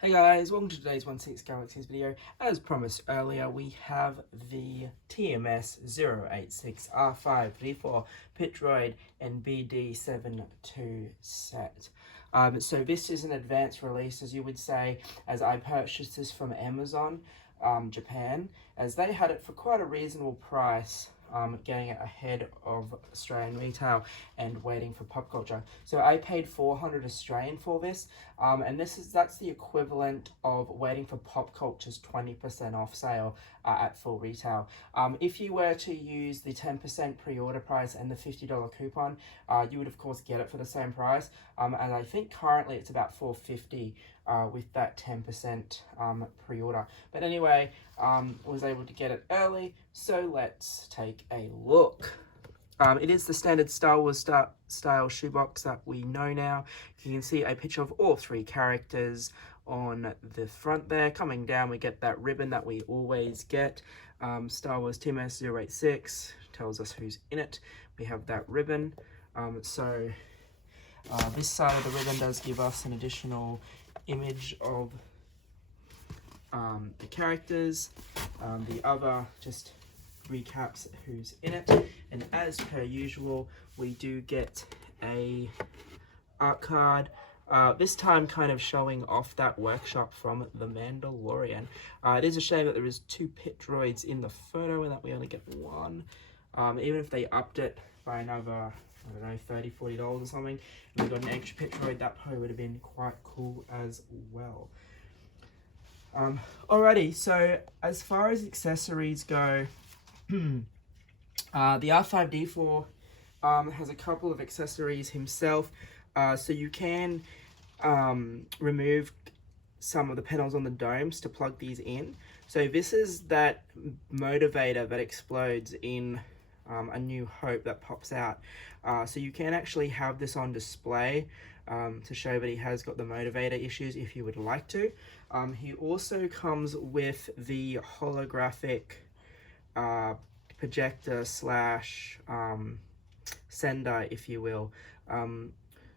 Hey guys, welcome to today's 16 Galaxies video. As promised earlier, we have the TMS 086 R5D4 Pit Droid and BD72 set. So this is an advanced release, as you would say, as I purchased this from Amazon, Japan, as they had it for quite a reasonable price. Getting it ahead of Australian retail and waiting for pop culture. So I paid 400 Australian for this, and that's the equivalent of waiting for pop culture's 20% off sale at full retail. If you were to use the 10% pre-order price and the $50 coupon, you would of course get it for the same price. And I think currently it's about $450 with that 10% pre-order. But anyway, was able to get it early, so let's take a look. It is the standard Star Wars style shoebox that we know now. You can see a picture of all three characters on the front there. Coming down, we get that ribbon that we always get. Star Wars TMS 086 tells us who's in it. We have that ribbon. This side of the ribbon does give us an additional image of the characters. The other just recaps who's in it, and as per usual we do get a art card, this time kind of showing off that workshop from The Mandalorian. It is a shame that there is two pit droids in the photo and that we only get one. Even if they upped it by another, I don't know, $30-40 or something, and we got an extra pit droid, that probably would have been quite cool as well. Alrighty, so as far as accessories go, the R5D4 has a couple of accessories himself, so you can remove some of the panels on the domes to plug these in. So this is that motivator that explodes in A New Hope that pops out. So you can actually have this on display to show that he has got the motivator issues if you would like to. He also comes with the holographic projector slash sender, if you will.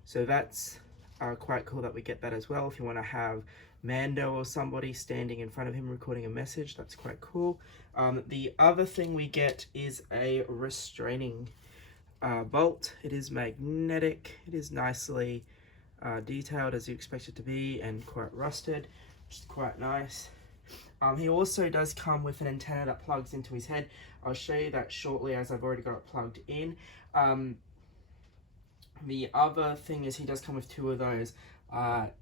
So that's quite cool that we get that as well. If you want to have Mando or somebody standing in front of him recording a message, that's quite cool. The other thing we get is a restraining bolt. It is magnetic. It is nicely detailed as you expect it to be and quite rusted, which is quite nice. He also does come with an antenna that plugs into his head. I'll show you that shortly as I've already got it plugged in. The other thing is he does come with two of those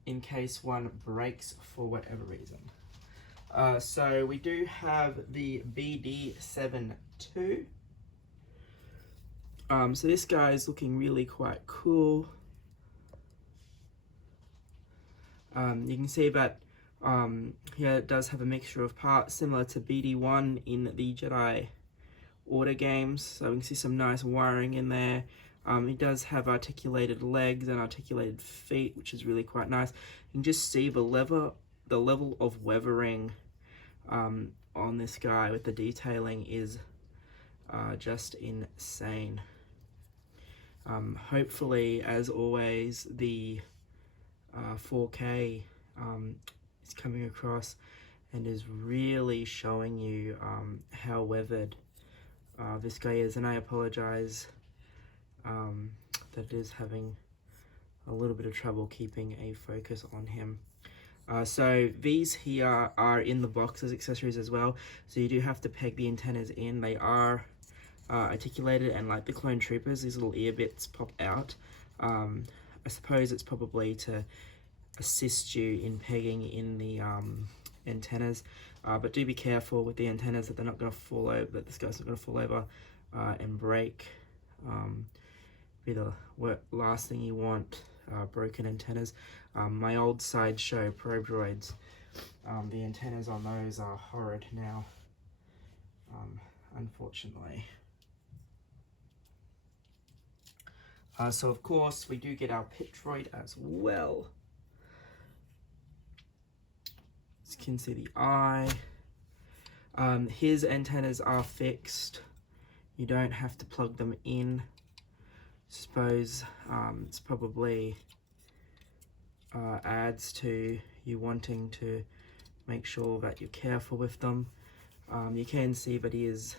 in case one breaks for whatever reason. So we do have the BD72. So this guy is looking really quite cool. You can see that here it does have a mixture of parts similar to BD1 in the Jedi Order games. So we can see some nice wiring in there. It does have articulated legs and articulated feet, which is really quite nice. You can just see the level of weathering on this guy with the detailing is just insane. Hopefully, as always, the 4K is coming across and is really showing you how weathered this guy is, and I apologize that it is having a little bit of trouble keeping a focus on him. So these here are in the box as accessories as well, so you do have to peg the antennas in. They are articulated, and like the clone troopers, these little ear bits pop out. I suppose it's probably to assist you in pegging in the antennas, but do be careful with the antennas that they're not going to fall over, that this guy's not going to fall over and break. Be the last thing you want, broken antennas. My old Sideshow probe droids, the antennas on those are horrid now, unfortunately. So of course we do get our pit droid as well. As you can see the eye. His antennas are fixed. You don't have to plug them in. Suppose it's probably adds to you wanting to make sure that you're careful with them. You can see that he is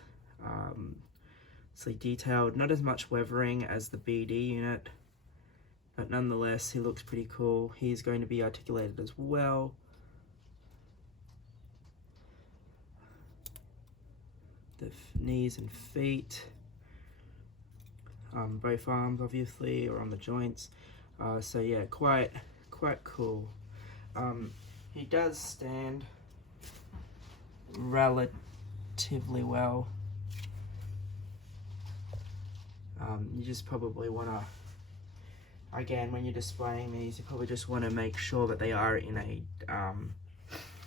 detailed, not as much weathering as the BD unit, but nonetheless he looks pretty cool. He's going to be articulated as well. The knees and feet, both arms obviously, or on the joints. So yeah, quite cool. He does stand relatively well. You just probably want to, again, when you're displaying these, you probably just want to make sure that they are in a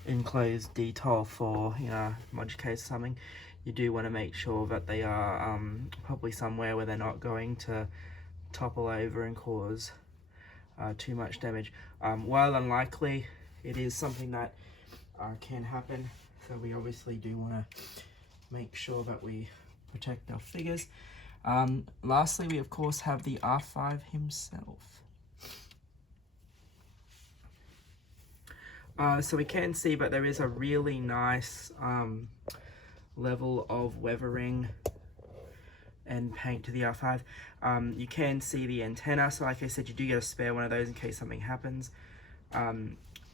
enclosed detail for, you know, mod case or something. You do want to make sure that they are probably somewhere where they're not going to topple over and cause too much damage. While unlikely, it is something that can happen, so we obviously do want to make sure that we protect our figures. Lastly, we of course have the R5 himself. So we can see that there is a really nice level of weathering and paint to the R5. You can see the antenna, so like I said, you do get a spare one of those in case something happens.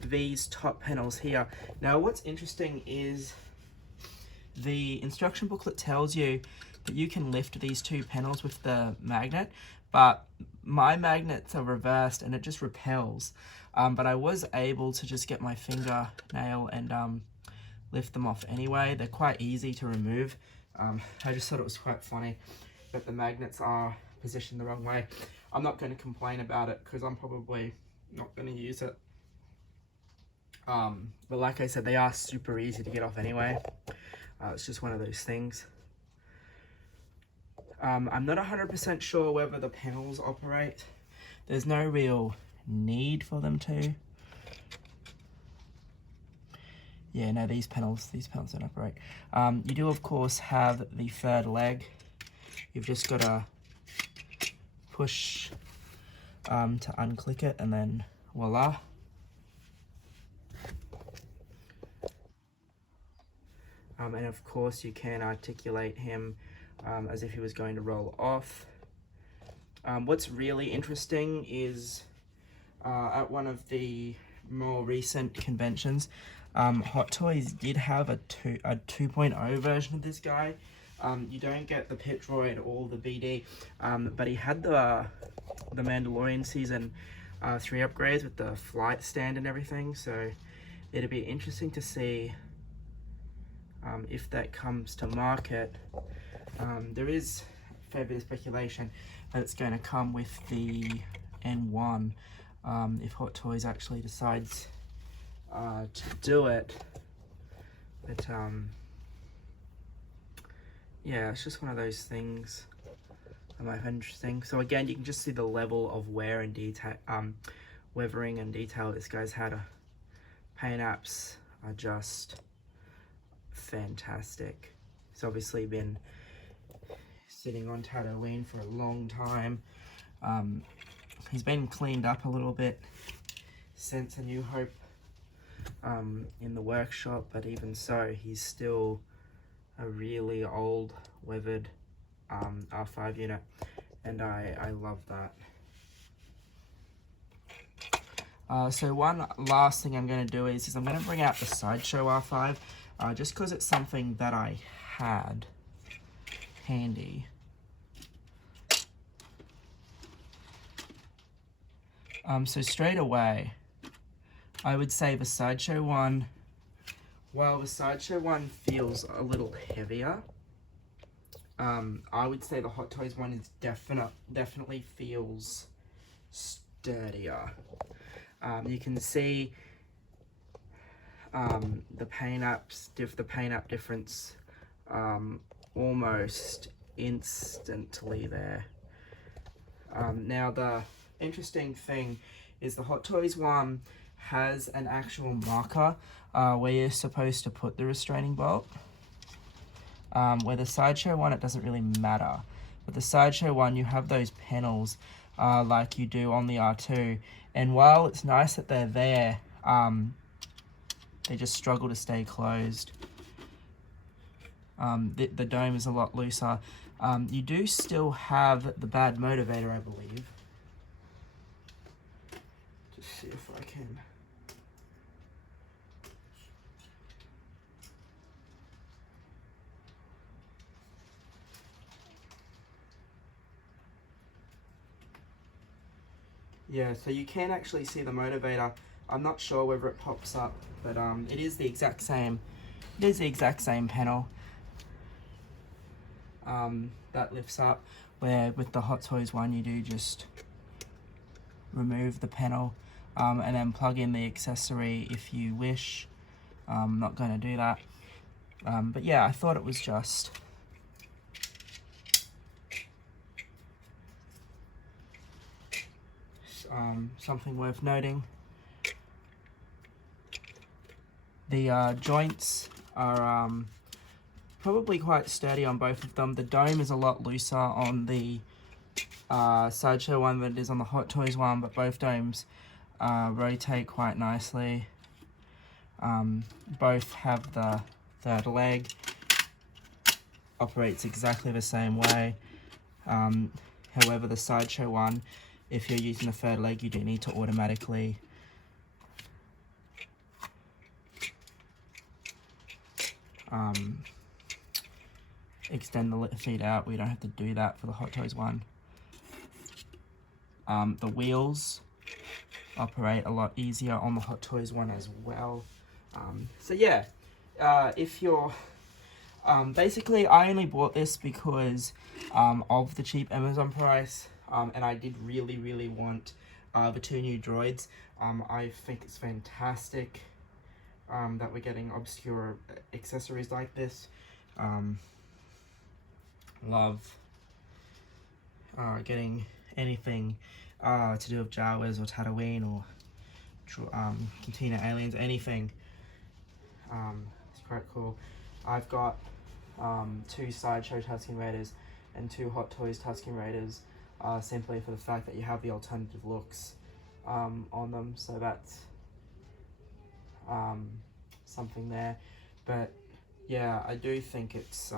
These top panels here. Now what's interesting is the instruction booklet tells you that you can lift these two panels with the magnet, but my magnets are reversed and it just repels. But I was able to just get my fingernail and lift them off anyway. They're quite easy to remove. I just thought it was quite funny that the magnets are positioned the wrong way. I'm not going to complain about it because I'm probably not going to use it. But like I said, they are super easy to get off anyway. It's just one of those things. I'm not 100% sure whether the panels operate. There's no real need for them to. Yeah, no, these panels don't operate. You do of course have the third leg. You've just got to push to unclick it, and then voila. And of course you can articulate him as if he was going to roll off. What's really interesting is at one of the more recent conventions, Hot Toys did have a 2.0 version of this guy. You don't get the Pit Droid or the BD, but he had the Mandalorian Season 3 upgrades with the flight stand and everything, so it'd be interesting to see if that comes to market. There is a fair bit of speculation that it's going to come with the N1 if Hot Toys actually decides to do it. But yeah, it's just one of those things that might be interesting. So again, you can just see the level of wear and detail, weathering and detail this guy's had. Paint apps are just fantastic. He's obviously been sitting on Tatooine for a long time. He's been cleaned up a little bit since A New Hope in the workshop, but even so, he's still a really old, weathered R5 unit, and I love that. So one last thing I'm going to do is I'm going to bring out the Sideshow R5, just because it's something that I had handy. So straight away, I would say the Sideshow one, while the Sideshow one feels a little heavier, I would say the Hot Toys one is definitely feels sturdier. You can see the paint app difference almost instantly there. Now the interesting thing is the Hot Toys one has an actual marker where you're supposed to put the restraining bolt. Where the Sideshow one, it doesn't really matter. But the Sideshow one, you have those panels like you do on the R2. And while it's nice that they're there, they just struggle to stay closed. The dome is a lot looser. You do still have the bad motivator, I believe. Just see if I can. Yeah, so you can actually see the motivator. I'm not sure whether it pops up, but it is the exact same. It is the exact same panel that lifts up. Where with the Hot Toys one, you do just remove the panel and then plug in the accessory if you wish. I'm not going to do that, but yeah, I thought it was just something worth noting. The joints are probably quite sturdy on both of them. The dome is a lot looser on the Sideshow one than it is on the Hot Toys one, but both domes rotate quite nicely. Both have the third leg, operates exactly the same way. However, the Sideshow one, if you're using the third leg, you do need to automatically extend the feet out. We don't have to do that for the Hot Toys one. The wheels operate a lot easier on the Hot Toys one as well. So yeah, if you're basically, I only bought this because of the cheap Amazon price, and I did really want the two new droids. I think it's fantastic that we're getting obscure accessories like this. Love getting anything to do with Jawas or Tatooine or Cantina Aliens, anything. It's quite cool. I've got two Sideshow Tusken Raiders and two Hot Toys Tusken Raiders, simply for the fact that you have the alternative looks on them, so that's something there. But yeah, I do think it's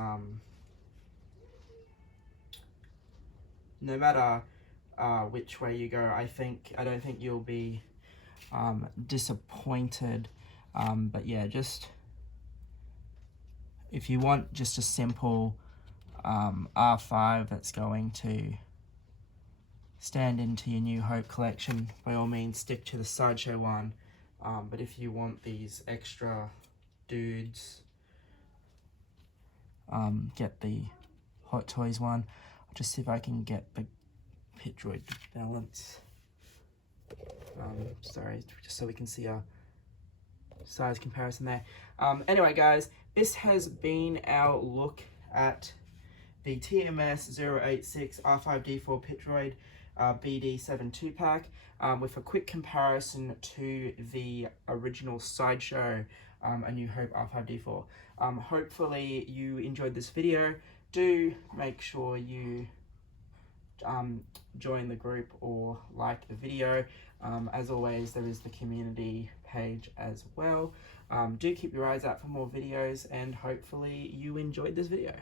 no matter which way you go, I don't think you'll be disappointed. But yeah, just if you want just a simple R5 that's going to stand into your New Hope collection, by all means stick to the Sideshow one. But if you want these extra dudes, get the Hot Toys one. I'll just see if I can get the pit droid to balance. Sorry, just so we can see a size comparison there. Anyway guys, this has been our look at the TMS 086 R5D4 pit droid BD7 2-pack, with a quick comparison to the original Sideshow A New Hope R5D4. Hopefully you enjoyed this video. Do make sure you join the group or like the video. As always, there is the community page as well. Do keep your eyes out for more videos, and hopefully you enjoyed this video.